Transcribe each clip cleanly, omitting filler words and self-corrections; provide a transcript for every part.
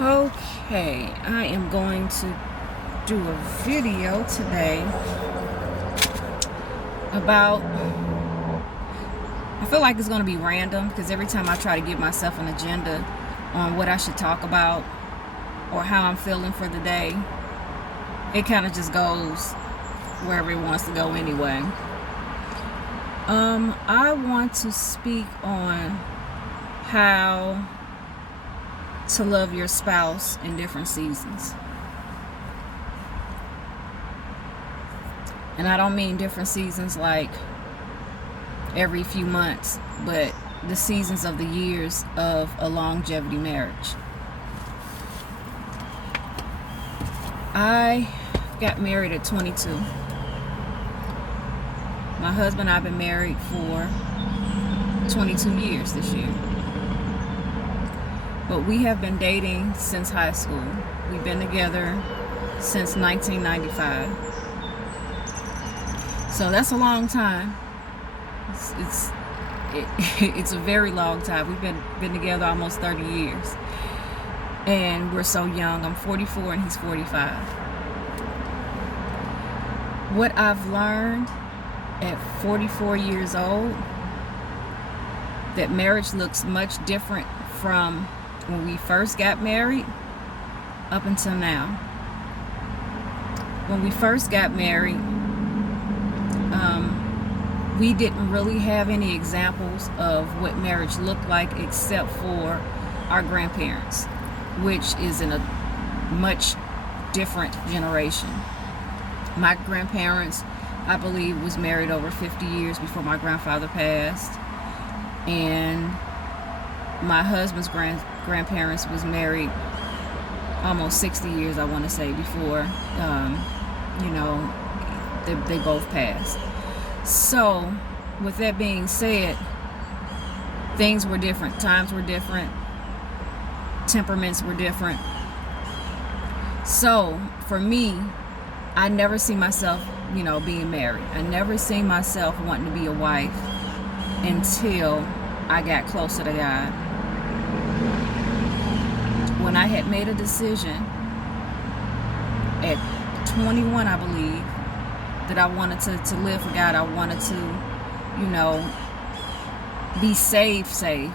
Okay, I am going to do a video today about, I feel like it's going to be random because every time I try to give myself an agenda on what I should talk about or how I'm feeling for the day, it kind of just goes wherever it wants to go anyway. I want to speak on how to love your spouse in different seasons. And I don't mean different seasons like every few months, but the seasons of the years of a longevity marriage. I got married at 22. My husband and I have been married for 22 years this year. But we have been dating since high school. We've been together since 1995. So that's a long time. It's a very long time. We've been together almost 30 years. And we're so young. I'm 44 and he's 45. What I've learned at 44 years old, that marriage looks much different from when we first got married up until now. When we first got married, we didn't really have any examples of what marriage looked like except for our grandparents, which is in a much different generation. My grandparents, I believe, was married over 50 years before my grandfather passed, and my husband's grandparents was married almost 60 years, I want to say, before they both passed. So with that being said, things were different, times were different, temperaments were different. So for me, I never see myself being married. I never seen myself wanting to be a wife until I got closer to God. When I had made a decision at 21, I believe, that I wanted to live for God. I wanted to, be saved,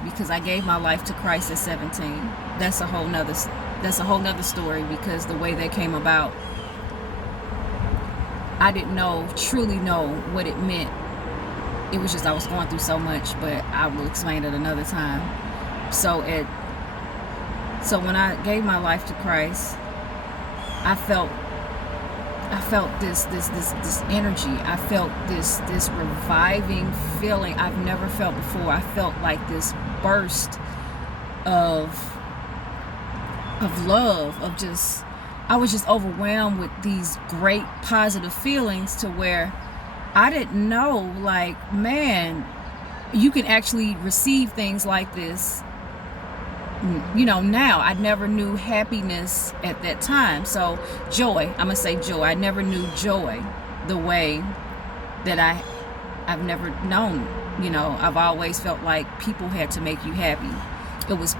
because I gave my life to Christ at 17. That's a whole nother story, because the way that came about, I didn't truly know what it meant. It was just I was going through so much, but I will explain it another time. So when I gave my life to Christ, I felt this energy. I felt this reviving feeling I've never felt before. I felt like this burst of love, I was just overwhelmed with these great positive feelings, to where I didn't know, man, you can actually receive things like this. Now I never knew happiness at that time. So joy, I'm gonna say joy. I never knew joy the way that I've never known. I've always felt like people had to make you happy. It was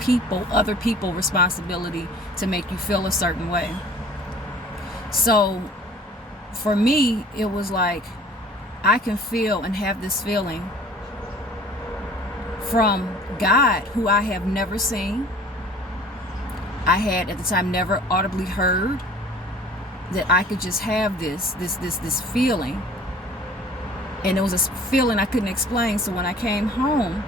other people responsibility to make you feel a certain way. So for me, it was like I can feel and have this feeling from God, who I have never seen. I had at the time never audibly heard, that I could just have this feeling. And it was a feeling I couldn't explain. So when I came home,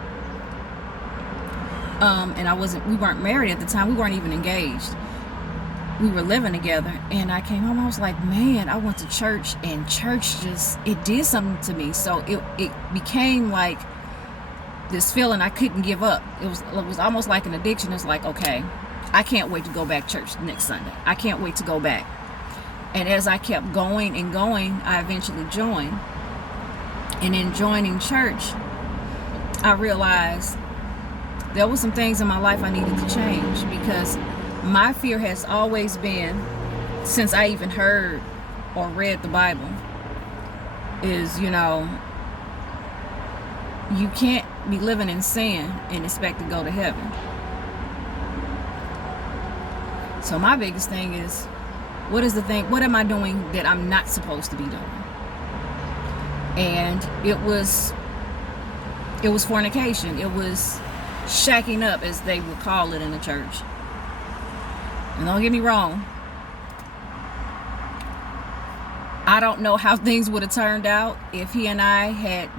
and we weren't married at the time, we weren't even engaged. We were living together, and I came home, I was like, man, I went to church, and church it did something to me. So it became like this feeling I couldn't give up. It was almost like an addiction. It's like, okay, I can't wait to go back to church next Sunday. I can't wait to go back. And as I kept going and going, I eventually joined. And in joining church, I realized there were some things in my life I needed to change, because my fear has always been, since I even heard or read the Bible, is, you can't be living in sin and expect to go to heaven. So my biggest thing is, what am I doing that I'm not supposed to be doing? And it was fornication. It was shacking up, as they would call it in the church. And don't get me wrong, I don't know how things would have turned out if he and I had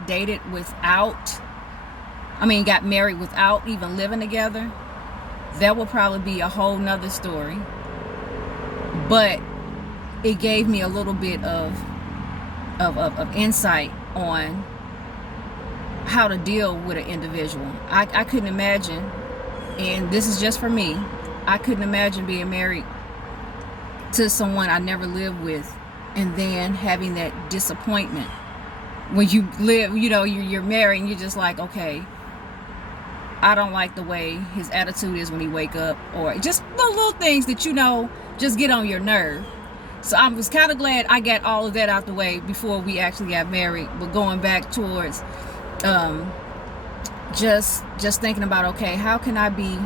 got married without even living together. That would probably be a whole nother story. But it gave me a little bit of insight on how to deal with an individual. I couldn't imagine, and this is just for me, I couldn't imagine being married to someone I never lived with, and then having that disappointment when you live, you're married and you're just like, okay, I don't like the way his attitude is when he wake up, or just the little things that just get on your nerve. So I was kind of glad I got all of that out the way before we actually got married. But going back towards just thinking about, okay, how can I be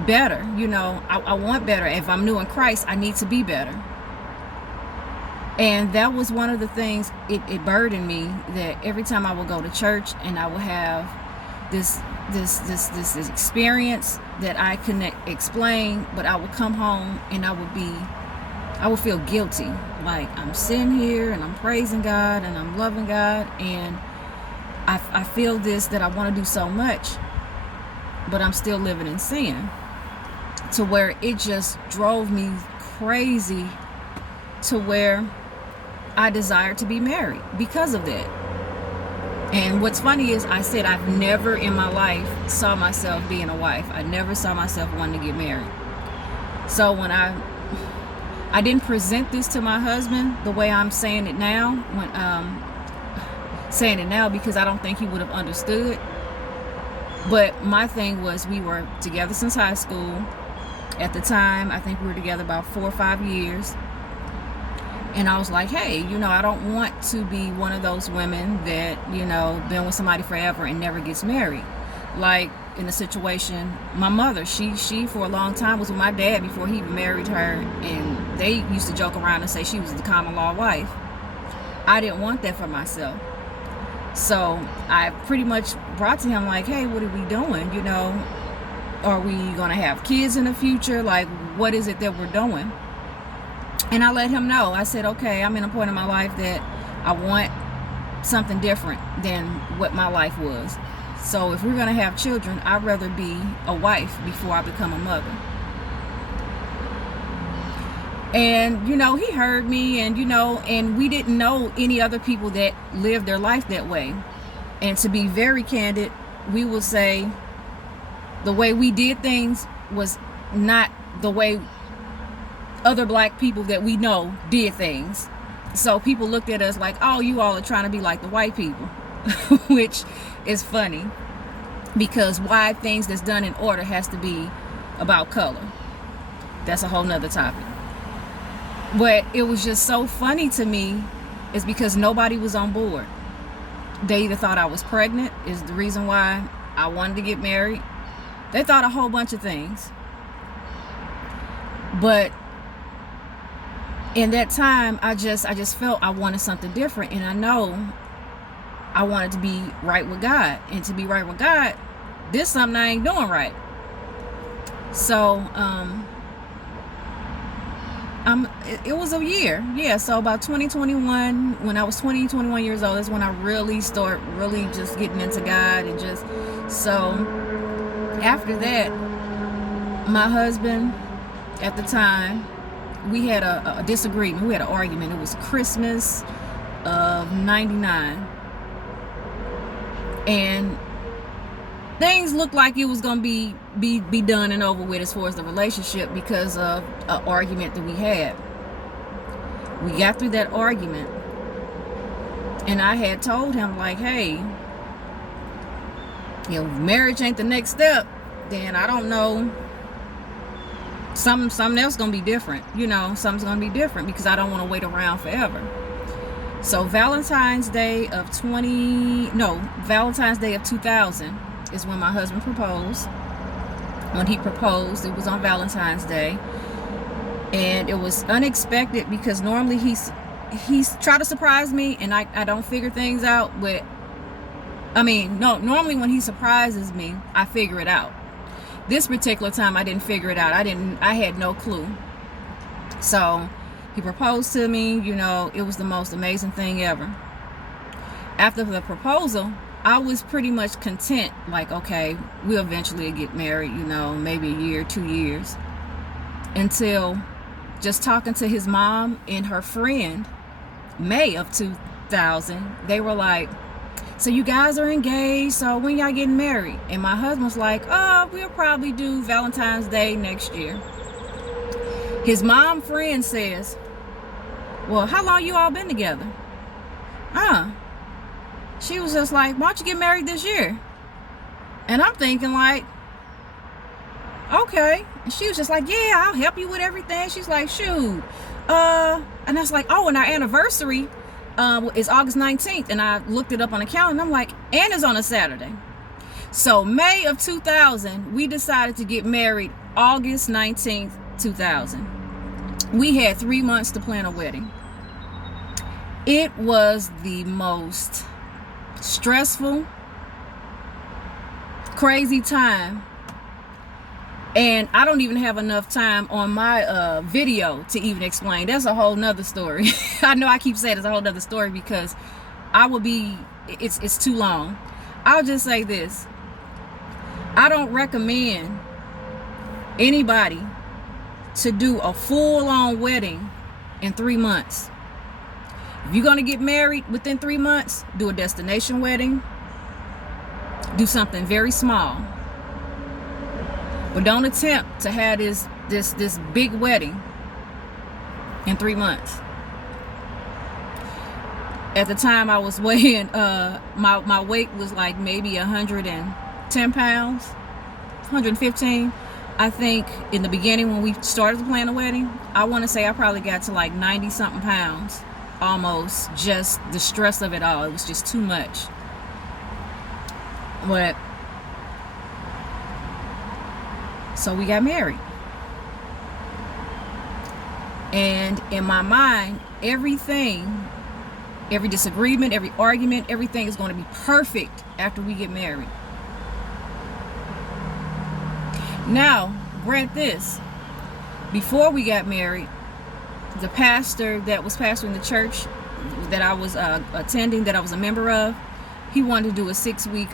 better? I want better. If I'm new in Christ, I need to be better. And that was one of the things, it burdened me, that every time I would go to church and I would have this experience that I couldn't explain, but I would come home and I would feel guilty. Like, I'm sitting here and I'm praising God and I'm loving God, and I feel that I want to do so much, but I'm still living in sin, to where it just drove me crazy, to where I desired to be married because of that. And what's funny is, I said I've never in my life saw myself being a wife. I never saw myself wanting to get married. So when I didn't present this to my husband the way I'm saying it now, because I don't think he would have understood. But my thing was, we were together since high school. At the time, I think we were together about 4 or 5 years. And I was like, hey, I don't want to be one of those women that, been with somebody forever and never gets married. Like, in the situation, my mother, she for a long time was with my dad before he even married her. And they used to joke around and say she was the common law wife. I didn't want that for myself. So I pretty much brought to him like, hey, what are we doing? Are we going to have kids in the future? Like, what is it that we're doing? And I let him know. I said, okay, I'm in a point in my life that I want something different than what my life was. So if we're going to have children, I'd rather be a wife before I become a mother. And, he heard me, and, and we didn't know any other people that lived their life that way. And to be very candid, we will say the way we did things was not the way other black people that we know did things. So people looked at us like, oh, you all are trying to be like the white people, which is funny, because why things that's done in order has to be about color. That's a whole nother topic. But it was just so funny to me, is because nobody was on board. They either thought I was pregnant, is the reason why I wanted to get married. They thought a whole bunch of things. But in that time, I just felt I wanted something different. And I know I wanted to be right with God. And to be right with God, this is something I ain't doing right. So, it was a year. Yeah, so about 2021, when I was 21 years old, is when I really just getting into God. And just, so after that, my husband at the time, we had a disagreement. We had an argument. It was Christmas of 99. And things looked like it was going to be done and over with as far as the relationship, because of an argument that we had. We got through that argument, and I had told him, like, hey, if marriage ain't the next step, then I don't know, something else gonna be different. Something's gonna be different, because I don't want to wait around forever. So Valentine's Day of 2000 is when my husband proposed. when he proposed. It was on Valentine's Day, and it was unexpected because normally he's tried to surprise me, and I don't figure things out. But I mean, no, normally when he surprises me, I figure it out. This particular time, I didn't figure it out. I had no clue. So he proposed to me. You know, it was the most amazing thing ever. After the proposal, I was pretty much content. Like, okay, we'll eventually get married, you know, maybe a year, 2 years. Until just talking to his mom and her friend, May of 2000, they were like, so you guys are engaged, so when y'all getting married? And my husband was like, oh, we'll probably do Valentine's Day next year. His mom friend says, well, how long you all been together? She was just like, why don't you get married this year? And I'm thinking like, okay. And she was just like, yeah, I'll help you with everything. She's like, shoot. And I was like, oh, and our anniversary is August 19th. And I looked it up on the calendar, and I'm like, and it's on a Saturday. So May of 2000, we decided to get married August 19th, 2000. We had 3 months to plan a wedding. It was the most stressful, crazy time, and I don't even have enough time on my video to even explain. That's a whole nother story. I know I keep saying it's a whole nother story because it's too long. I'll just say this: I don't recommend anybody to do a full-on wedding in 3 months. If you're going to get married within 3 months, do a destination wedding. Do something very small. But don't attempt to have this big wedding in 3 months. At the time I was weighing, my weight was like maybe 110 pounds, 115. I think in the beginning when we started to plan a wedding, I want to say I probably got to like 90 something pounds. Almost, just the stress of it all. It was just too much. But so we got married, and in my mind, every disagreement, every argument, everything is going to be perfect after we get married. Now, grant this: before we got married, the pastor that was pastoring the church that I was attending, that I was a member of, he wanted to do a 6-week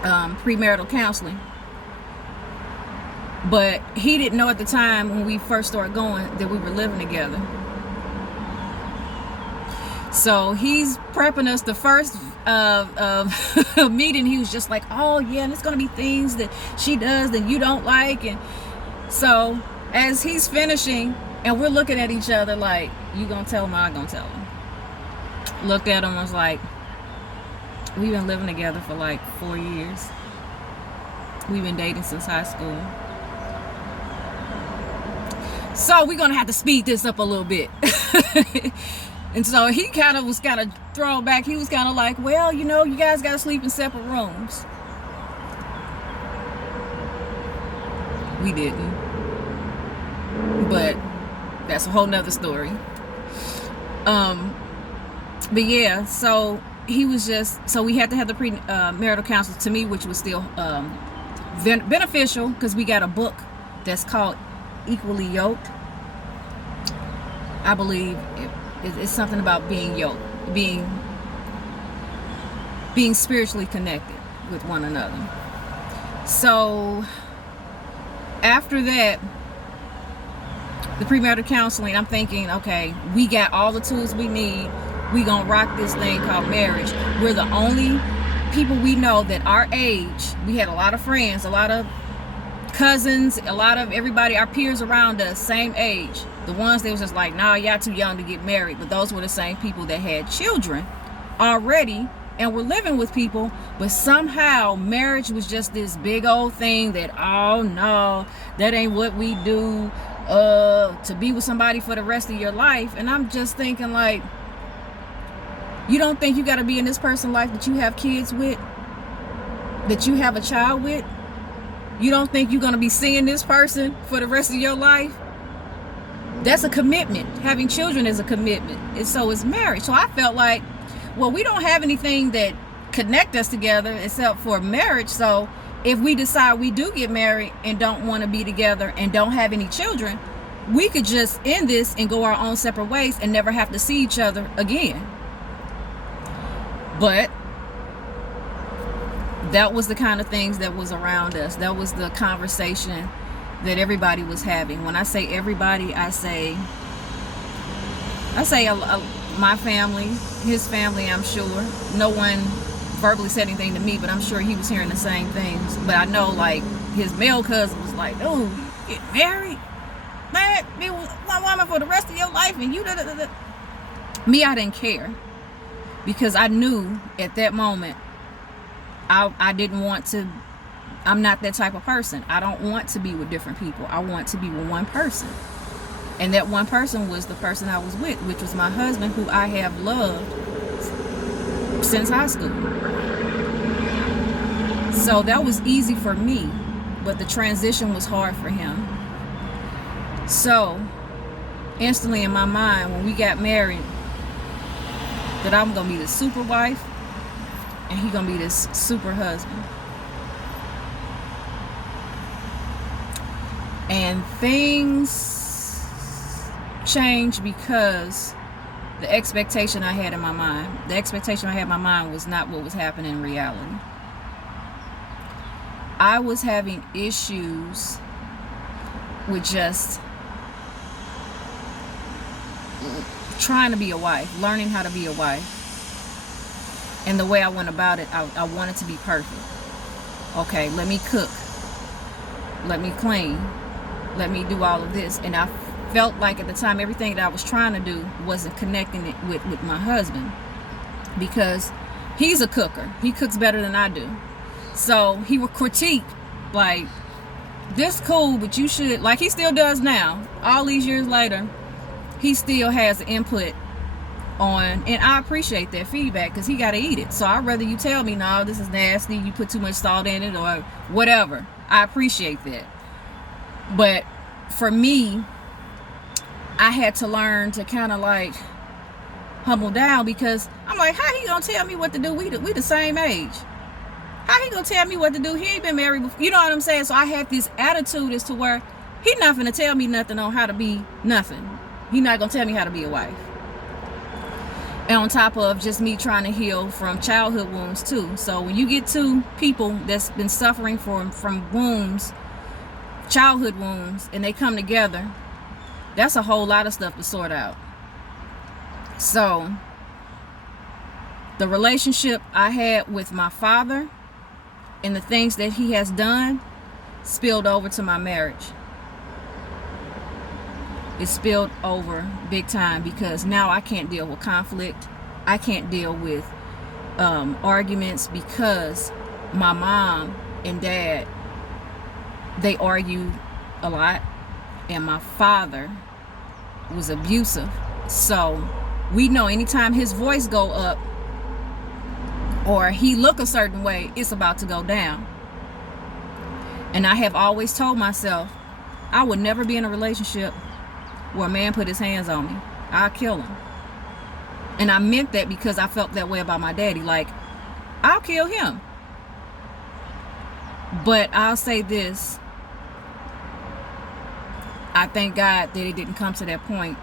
premarital counseling. But he didn't know at the time when we first started going that we were living together. So he's prepping us the first meeting. He was just like, oh yeah, and it's going to be things that she does that you don't like. And so as he's finishing, and we're looking at each other like, you gonna tell him or I gonna tell him? Looked at him, was like, we've been living together for like 4 years. We've been dating since high school. So we're gonna have to speed this up a little bit. And so he was thrown back. He was kind of like, well, you know, you guys gotta sleep in separate rooms. We didn't. But that's a whole nother story. But yeah, so he was so we had to have the premarital counseling, to me, which was still beneficial, because we got a book that's called Equally Yoked. I believe it's something about being yoked, being spiritually connected with one another. So after that, the premarital counseling, I'm thinking, okay, we got all the tools we need. We gonna rock this thing called marriage. We're the only people we know that our age. We had a lot of friends, a lot of cousins, a lot of everybody, our peers around us, same age. The ones that was just like, nah, y'all too young to get married. But those were the same people that had children already and were living with people. But somehow marriage was just this big old thing that, oh no, that ain't what we do. To be with somebody for the rest of your life. And I'm just thinking, like, you don't think you got to be in this person's life that you have kids with, that you have a child with? You don't think you're going to be seeing this person for the rest of your life? That's a commitment. Having children is a commitment. And so is marriage. So I felt like, well, we don't have anything that connect us together except for marriage. So if we decide we do get married and don't want to be together and don't have any children, we could just end this and go our own separate ways and never have to see each other again. But that was the kind of things that was around us. That was the conversation that everybody was having. When I say everybody, I say my family, his family, I'm sure. No one verbally said anything to me, but I'm sure he was hearing the same things. But I know, like, his male cousin was like, oh, you get married? Man, be with one woman for the rest of your life, and you da-da-da-da. Me, I didn't care, because I knew at that moment I didn't want to. I'm not that type of person. I don't want to be with different people. I want to be with one person, and that one person was the person I was with, which was my husband, who I have loved since high school. So that was easy for me, but the transition was hard for him. So instantly in my mind, when we got married, that I'm gonna be the super wife and he gonna be this super husband. And things changed because the expectation I had in my mind, was not what was happening in reality. I was having issues with just trying to be a wife, learning how to be a wife. And the way I went about it, I wanted to be perfect. Okay, let me cook. Let me clean. Let me do all of this. And I felt like at the time, everything that I was trying to do wasn't connecting it with my husband, because he's a cooker. He cooks better than I do. So he would critique, like, this cool, but you should, like he still does now. All these years later, he still has input on, and I appreciate that feedback, because he got to eat it. So I'd rather you tell me, no, this is nasty, you put too much salt in it, or whatever. I appreciate that. But for me, I had to learn to kind of like humble down, because I'm like, how he gonna tell me what to do? We the same age. How he gonna tell me what to do? He ain't been married before. You know what I'm saying? So I had this attitude as to where he not gonna tell me nothing on how to be nothing. He not gonna tell me how to be a wife. And on top of just me trying to heal from childhood wounds too. So when you get two people that's been suffering from wounds, childhood wounds, and they come together, that's a whole lot of stuff to sort out. So the relationship I had with my father and the things that he has done spilled over to my marriage. It spilled over big time, because now I can't deal with conflict. I can't deal with arguments, because my mom and dad, they argued a lot, and my father was abusive. So we know anytime his voice go up or he look a certain way, it's about to go down. And I have always told myself I would never be in a relationship where a man put his hands on me. I'll kill him. And I meant that, because I felt that way about my daddy. Like, I'll kill him. But I'll say this, I thank God that it didn't come to that point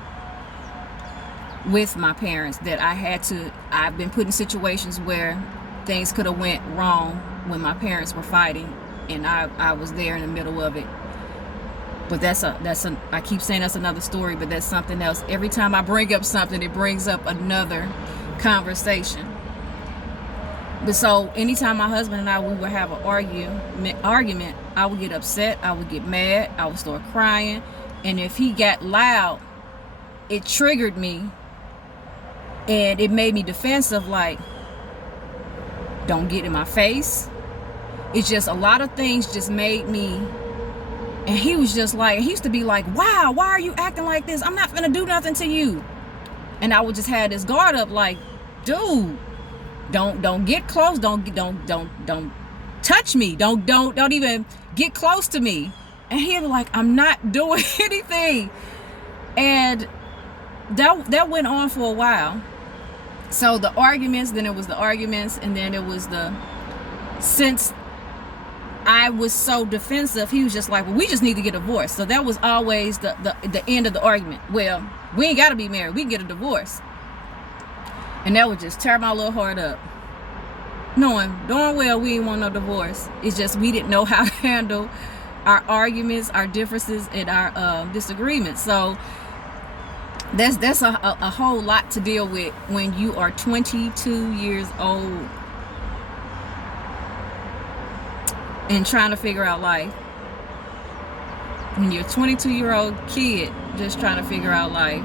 with my parents, that I've been put in situations where things could have went wrong when my parents were fighting, and I was there in the middle of it. But I keep saying that's another story, but that's something else. Every time I bring up something, it brings up another conversation. But so anytime my husband and I, we would have an argument, I would get upset, I would get mad, I would start crying. And if he got loud, it triggered me, and it made me defensive, like, don't get in my face. It's just a lot of things just made me. And he was just like, he used to be like, wow, why are you acting like this? I'm not gonna do nothing to you. And I would just have this guard up, like, dude, don't get close, don't touch me, don't even get close to me. And he'd be like, I'm not doing anything. And that went on for a while. So the arguments, then it was the arguments, and then it was since I was so defensive, he was just like, well, we just need to get a divorce. So that was always the end of the argument. Well, we ain't got to be married. We can get a divorce. And that would just tear my little heart up. Knowing darn well we didn't want no divorce. It's just we didn't know how to handle our arguments, our differences, and our disagreements. So that's a whole lot to deal with when you are 22 years old and trying to figure out life. When you're a 22-year-old kid just trying to figure out life,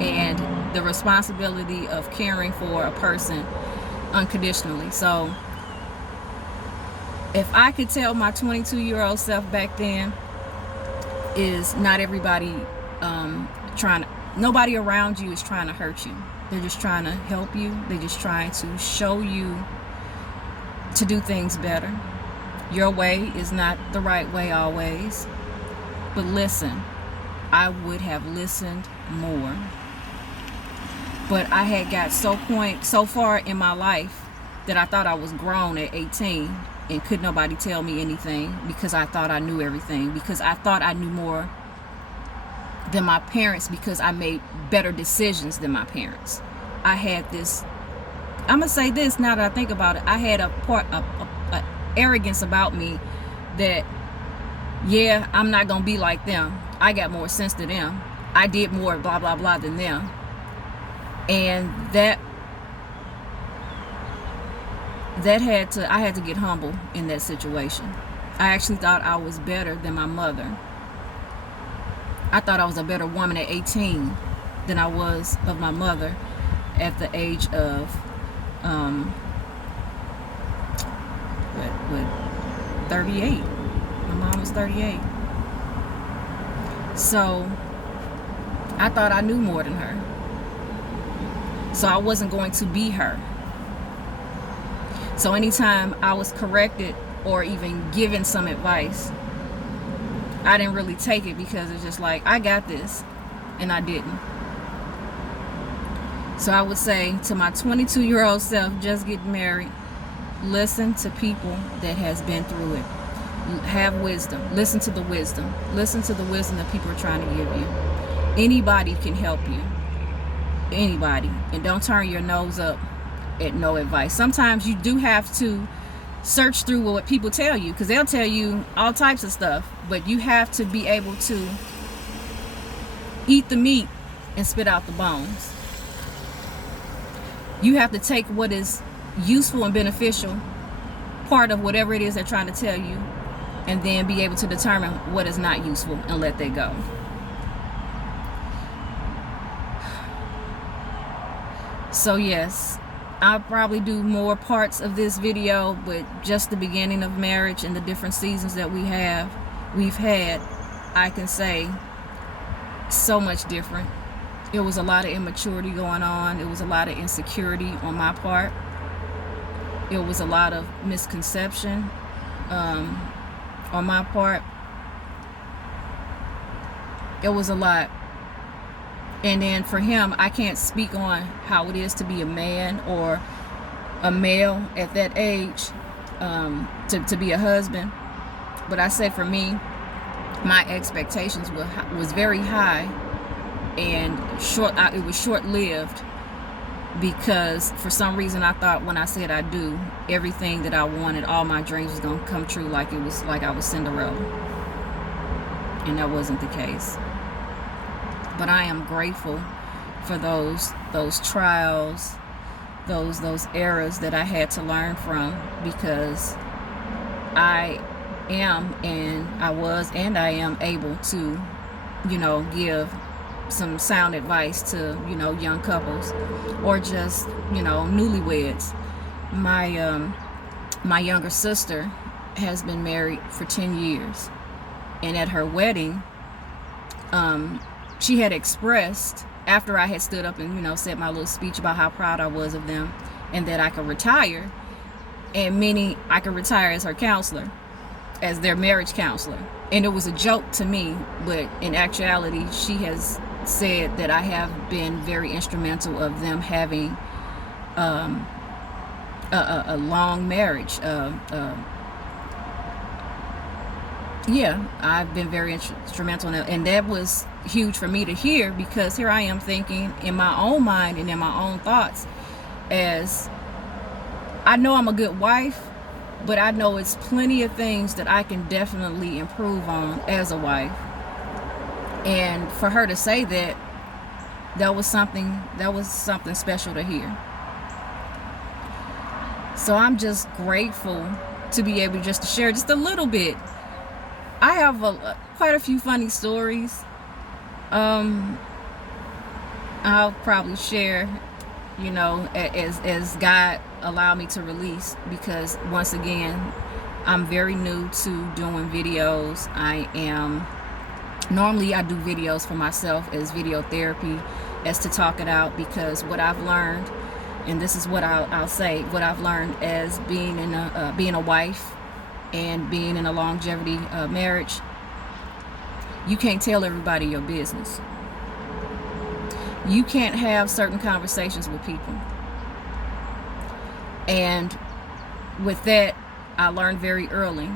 and the responsibility of caring for a person unconditionally. So if I could tell my 22-year-old self back then, is not everybody nobody around you is trying to hurt you. They're just trying to help you. They're just trying to show you to do things better. Your way is not the right way always. But listen, I would have listened more. But I had got so far in my life that I thought I was grown at 18 and could nobody tell me anything, because I thought I knew everything, because I thought I knew more than my parents, because I made better decisions than my parents. I had this, I'm gonna say this now that I think about it, I had a arrogance about me that, yeah, I'm not gonna be like them. I got more sense than them. I did more blah blah blah than them. And I had to get humble in that situation. I actually thought I was better than my mother. I thought I was a better woman at 18 than I was of my mother at the age of 38. My mom was 38. So I thought I knew more than her. So I wasn't going to be her. So anytime I was corrected or even given some advice, I didn't really take it, because it's just like, I got this, and I didn't. So I would say to my 22-year-old self just getting married, listen to people that has been through it. Have wisdom. Listen to the wisdom. Listen to the wisdom that people are trying to give you. Anybody can help you. Anybody. And don't turn your nose up at no advice. Sometimes you do have to search through what people tell you, because they'll tell you all types of stuff, but you have to be able to eat the meat and spit out the bones. You have to take what is useful and beneficial, part of whatever it is they're trying to tell you, and then be able to determine what is not useful and let that go. So yes, I'll probably do more parts of this video, but just the beginning of marriage and the different seasons that we've had, I can say so much different. It was a lot of immaturity going on. It was a lot of insecurity on my part. It was a lot of misconception on my part. It was a lot. And then for him, I can't speak on how it is to be a man or a male at that age, to be a husband. But I say for me, my expectations was very high, and it was short-lived, because for some reason I thought when I said I do, everything that I wanted, all my dreams was going to come true, like I was Cinderella. And that wasn't the case. But I am grateful for those trials, those errors that I had to learn from, because I am, and I was, and I am able to, give some sound advice to, young couples, or just, newlyweds. My younger sister has been married for 10 years, and at her wedding, she had expressed, after I had stood up and, said my little speech about how proud I was of them, and that I could retire, and meaning I could retire as her counselor. as their marriage counselor. And it was a joke to me, but in actuality, she has said that I have been very instrumental of them having a long marriage. Yeah, I've been very instrumental in that, and that was huge for me to hear, because here I am thinking in my own mind and in my own thoughts, as I know I'm a good wife, but I know it's plenty of things that I can definitely improve on as a wife. And for her to say that, that was something special to hear. So I'm just grateful to be able just to share just a little bit. I have quite a few funny stories. I'll probably share, as God allow me to release, because once again, I'm very new to doing videos. Normally I do videos for myself as video therapy, as to talk it out, because what I've learned, and this is what I'll say, what I've learned as being a wife and being in a longevity marriage, you can't tell everybody your business. You can't have certain conversations with people. And with that, I learned very early,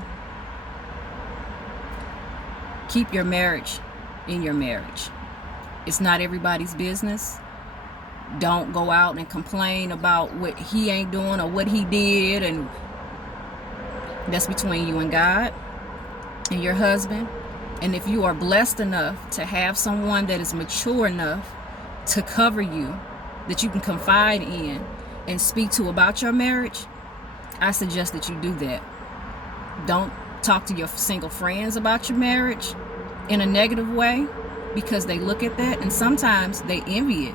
keep your marriage in your marriage. It's not everybody's business. Don't go out and complain about what he ain't doing or what he did, and that's between you and God and your husband. And if you are blessed enough to have someone that is mature enough to cover you, that you can confide in and speak to about your marriage, I suggest that you do that. Don't talk to your single friends about your marriage in a negative way, because they look at that and sometimes they envy it,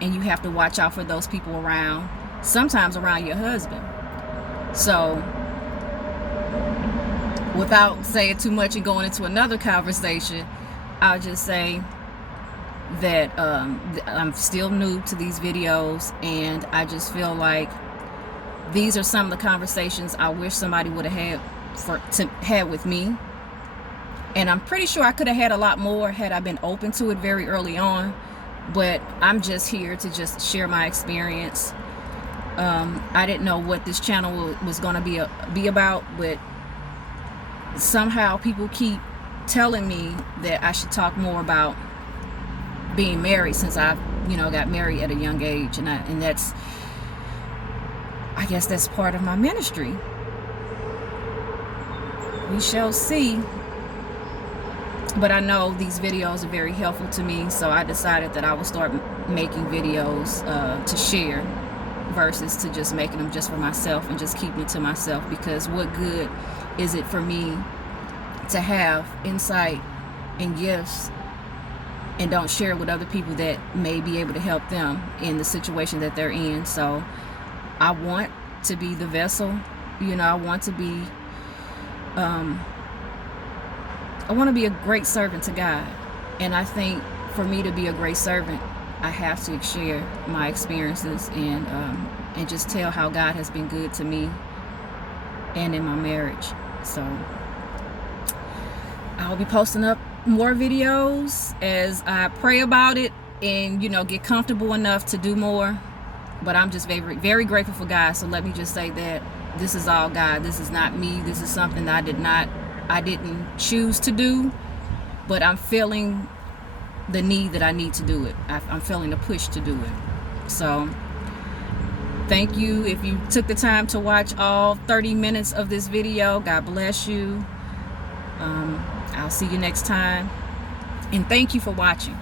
and you have to watch out for those people around, sometimes around your husband. So without saying too much and going into another conversation, I'll just say that I'm still new to these videos, and I just feel like these are some of the conversations I wish somebody would have had with me. And I'm pretty sure I could have had a lot more had I been open to it very early on, but I'm just here to just share my experience. I didn't know what this channel was going to be about, but somehow people keep telling me that I should talk more about being married, since I've got married at a young age, and that's, I guess that's part of my ministry. We shall see. But I know these videos are very helpful to me, so I decided that I would start making videos to share, versus to just making them just for myself and just keeping it to myself, because what good is it for me to have insight and gifts and don't share it with other people that may be able to help them in the situation that they're in? So I want to be the vessel, I want to be a great servant to God. And I think for me to be a great servant, I have to share my experiences and just tell how God has been good to me and in my marriage. So I'll be posting up more videos as I pray about it and get comfortable enough to do more. But I'm just very, very grateful for God. So let me just say that this is all God. This is not me. This is something I didn't choose to do, but I'm feeling the need that I need to do it. I'm feeling the push to do it. So thank you if you took the time to watch all 30 minutes of this video. God bless you. I'll see you next time, and thank you for watching.